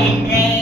என்றைக்கு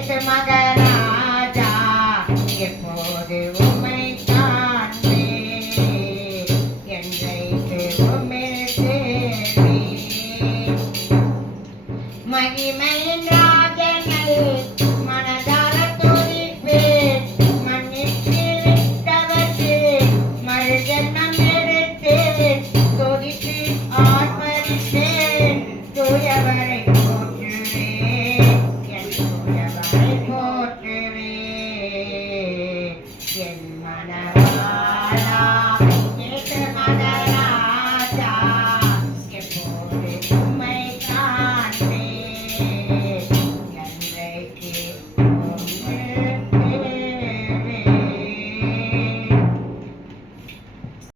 பரிசு மகராஜா எப்போது உமை காண்பே? என்றைக்கு உமே தேவி மகிமையின் Narayana.